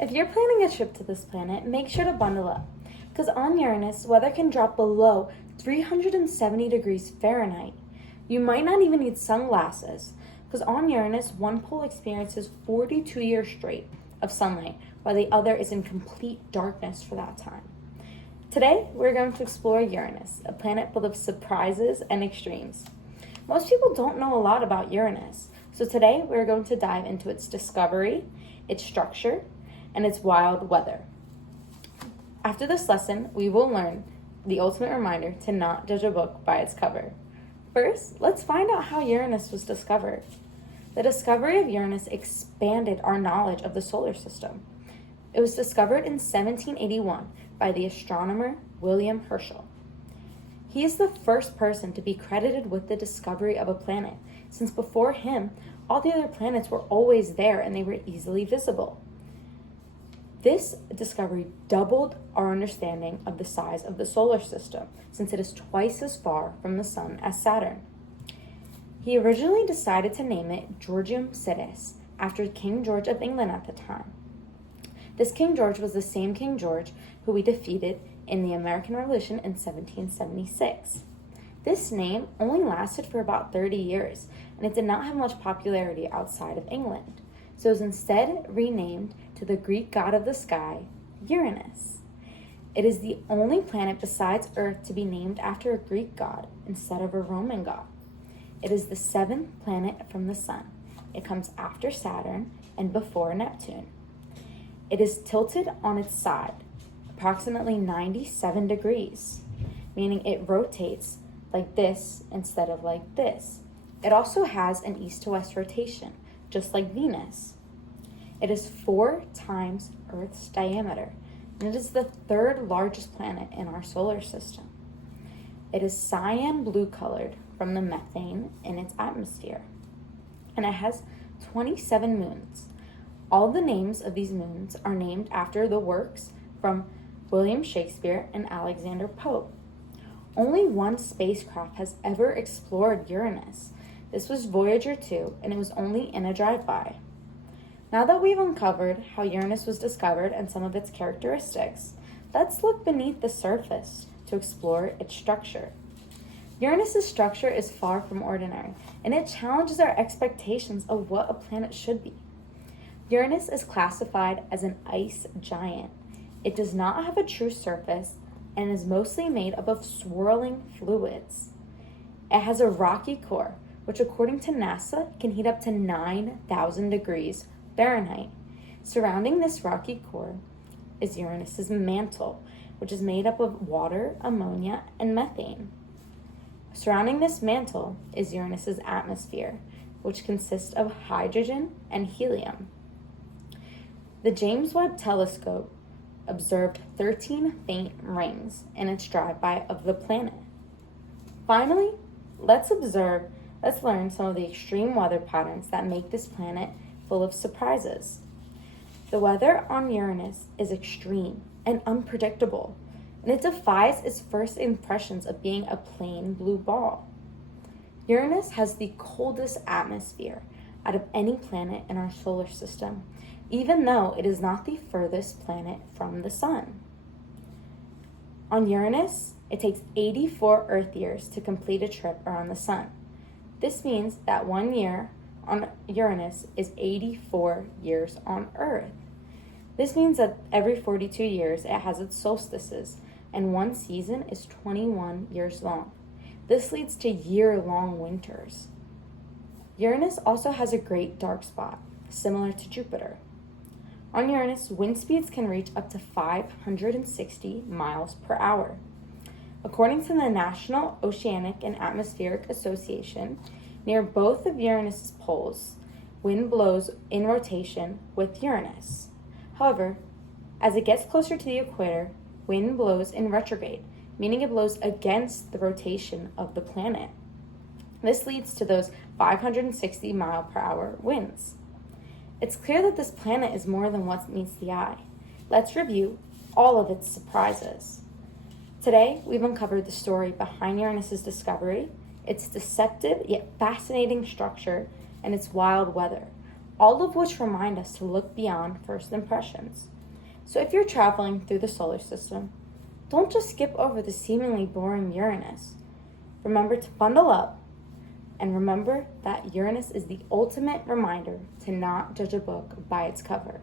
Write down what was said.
If you're planning a trip to this planet, make sure to bundle up, because on Uranus, weather can drop below 370 degrees Fahrenheit. You might not even need sunglasses, because on Uranus, one pole experiences 42 years straight of sunlight, while the other is in complete darkness for that time. Today, we're going to explore Uranus, a planet full of surprises and extremes. Most people don't know a lot about Uranus, so today we're going to dive into its discovery, its structure, and its wild weather. After this lesson, we will learn the ultimate reminder to not judge a book by its cover. First, let's find out how Uranus was discovered. The discovery of Uranus expanded our knowledge of the solar system. It was discovered in 1781 by the astronomer William Herschel. He is the first person to be credited with the discovery of a planet, since before him, all the other planets were always there and they were easily visible. This discovery doubled our understanding of the size of the solar system, since it is twice as far from the sun as Saturn. He originally decided to name it Georgium Sidus, after King George of England at the time. This King George was the same King George who we defeated in the American Revolution in 1776. This name only lasted for about 30 years, and it did not have much popularity outside of England, so it was instead renamed to the Greek god of the sky, Uranus. It is the only planet besides Earth to be named after a Greek god instead of a Roman god. It is the seventh planet from the sun. It comes after Saturn and before Neptune. It is tilted on its side, approximately 97 degrees, meaning it rotates like this instead of like this. It also has an east to west rotation, just like Venus. It is 4 times Earth's diameter, and it is the third largest planet in our solar system. It is cyan blue colored from the methane in its atmosphere, and it has 27 moons. All the names of these moons are named after the works from William Shakespeare and Alexander Pope. Only one spacecraft has ever explored Uranus. This was Voyager 2, and it was only in a drive-by. Now that we've uncovered how Uranus was discovered and some of its characteristics, let's look beneath the surface to explore its structure. Uranus's structure is far from ordinary, and it challenges our expectations of what a planet should be. Uranus is classified as an ice giant. It does not have a true surface and is mostly made up of swirling fluids. It has a rocky core, which according to NASA can heat up to 9,000 degrees Fahrenheit. Surrounding this rocky core is Uranus's mantle, which is made up of water, ammonia, and methane. Surrounding this mantle is Uranus's atmosphere, which consists of hydrogen and helium. The James Webb Telescope observed 13 faint rings in its drive-by of the planet. Finally, let's learn some of the extreme weather patterns that make this planet full of surprises. The weather on Uranus is extreme and unpredictable, and it defies its first impressions of being a plain blue ball. Uranus has the coldest atmosphere out of any planet in our solar system, even though it is not the furthest planet from the sun. On Uranus, it takes 84 Earth years to complete a trip around the sun. This means that 1 year on Uranus is 84 years on Earth. This means that every 42 years it has its solstices, and one season is 21 years long. This leads to year-long winters. Uranus also has a great dark spot, similar to Jupiter. On Uranus, wind speeds can reach up to 560 miles per hour. According to the National Oceanic and Atmospheric Association, near both of Uranus's poles, wind blows in rotation with Uranus. However, as it gets closer to the equator, wind blows in retrograde, meaning it blows against the rotation of the planet. This leads to those 560 mile per hour winds. It's clear that this planet is more than what meets the eye. Let's review all of its surprises. Today, we've uncovered the story behind Uranus's discovery, its deceptive yet fascinating structure, and its wild weather, all of which remind us to look beyond first impressions. So if you're traveling through the solar system, don't just skip over the seemingly boring Uranus. Remember to bundle up, and remember that Uranus is the ultimate reminder to not judge a book by its cover.